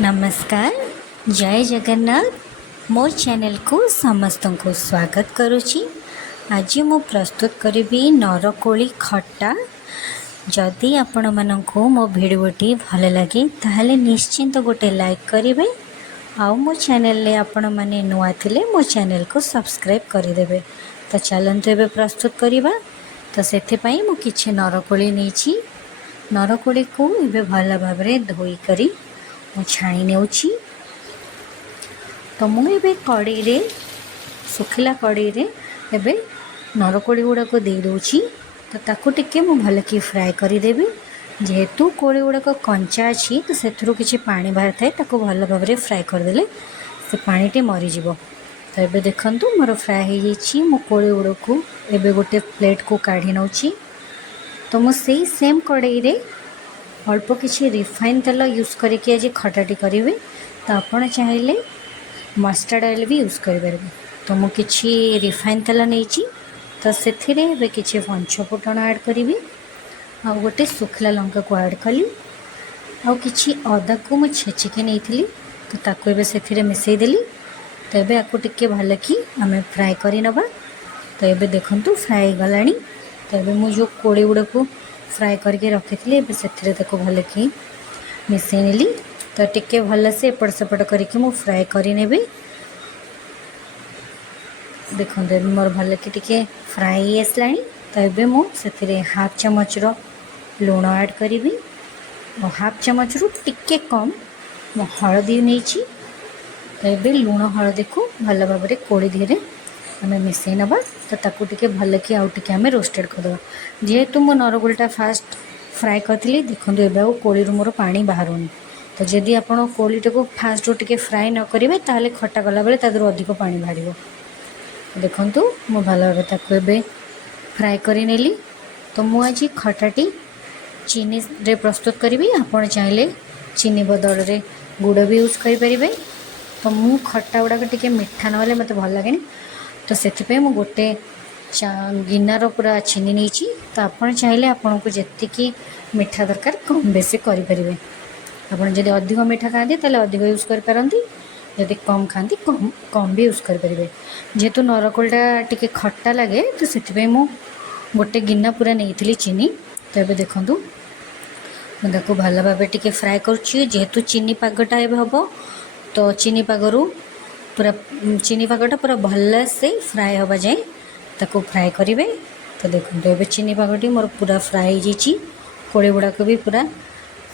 नमस्कार, जय जगन्नाथ। मो चैनल को समस्त को स्वागत करुच्ची। आज मु प्रस्तुत करी नरकोली खट्टा। जदि आपण मानक मो भिडियोटी भल लगे ताहले निश्चिंत गोटे लाइक करेंगे। आउ मो चैनल रे आपण माने नुआ थिले मो चैनल को सब्सक्राइब करदेवे। तो चलते एवं प्रस्तुत करवा। तो से मु किछि नरकोली नहीं, नरकोली को एवं भल भाव धोई करी छाणी नेउछि। तो मुझे कड़े रे सुखिला कड़े रे एबे नरकोली गुड़ाक दे दूची। तो ताकू टिके मु भल कि फ्राए करदेवी। जेहेतु कोड़ी गुड़ाक कंचा अच्छी तो से किसी पानी बाहर थाए, ताकू भल भाव में फ्राए करदेले से पानीटे मरीज। तो ये देखूँ मोर फ्राए हो जाइए। मो कोड़ी गुड़ाक एबे गोटे प्लेट को काढ़ी नौची। तो मुझे सेम कड़े रे अल्प किसी रिफाइन तेल यूज करके आज खटाटी करी। तो आपड़ चाहिए मस्टर्ड ऑयल भी यूज करें। तो मुझे रिफाइन तेल नहीं, तो से किसी पंचफुटन ऐड करी। आ गोटे सुखला लंका को ऐड कली। आ कि अदा को मुझे छेचिकी नहीं थी, तो ताको एबे से मिसईदेली। तो ये आपको टिके भल कि आम फ्राए करनवा। तो ये देखु फ्राए गला। तो ये मुझे कोड़ी गुड़ाक फ्राए करके रखी थी से भल कि मिसई नेली। तो टिके भल से एपट सेपट करके मु फ्राए करने। देखो मोर भल कि टिके फ्राए आसला। तो ये मुझे हाफ चमच लुण ऐड करी और हाफ चमच रु टिके कम मु हलदी नहीं। तो ये लुण हलदी को भल भाव में कोड़ी धीरे आम मिसई नवा। तो ताकू टिके भल कि आउ टिके आम रोस्टेड करदे। जेहेतु मो नरकोलीटा फास्ट फ्राए करी देखो ए कोड़ी मोर पानी बाहरुनी। तो जदि आप कोलीटा को फास्ट टिके फ्राए न करेंगे ताहले खट्टा कला बेले तादर अधिक पानी बाहर। देखु मु भल भाव ताकू ए फ्राए कर नेली। तो मु आज खटाटी चीनी रे प्रस्तुत करी। आपड़ चाहिए चीनी बदल रे गुड़ भी यूज करें। तो मु खट्टा गुड़ाक टिके मीठा ना मत भल लगे। तो से मु गोटे गिनार पूरा चीनी नहीं। तो आपड़ चाहिए आपन को जी मीठा दरकार कम बेसी करें। आपड़ जब अधिक मीठा खाती ताले अधिक यूज करपारती, जदि कम खाती कम कम भी यूज करें। जेहेतु नरकोलीटा टिके खट्टा लगे तो से मु गोटे गिना पूरा नहीं चीनी। तो ये देखूँ मुझे भल भाव टिके फ्राए करुच्ची। जेहेतु चीनी पागटा हम तो चीनी पागरू पूरा चीनी पागटा पूरा भल से फ्राए हवा जाए ताको फ्राए करेंगे। तो देखो ये चीनी पागटी मोर पूरा फ्राए हो जाइए। कोड़ी गुड़ाक भी पूरा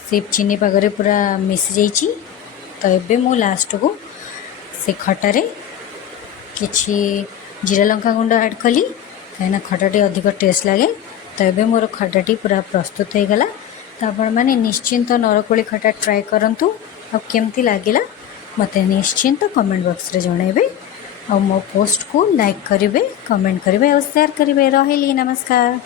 से चीनी पागरे पूरा मिस जाइए। तो ये मु लास्ट को से खटारे किछि जीरा लंका गुंड ऐड कली कहीं खटाटी अधिक टेस्ट लगे। तो ये मोर खटाटी पूरा प्रस्तुत हो गला। तो आपण मैंने निश्चिंत नरकोली खटा ट्राए करंतु। आ केमती लागिला मते निश्चिंत कमेंट बॉक्स रे जणाइबे। और मो पोस्ट को लाइक करेंगे, कमेंट करेंगे और शेयर करेंगे। रही नमस्कार।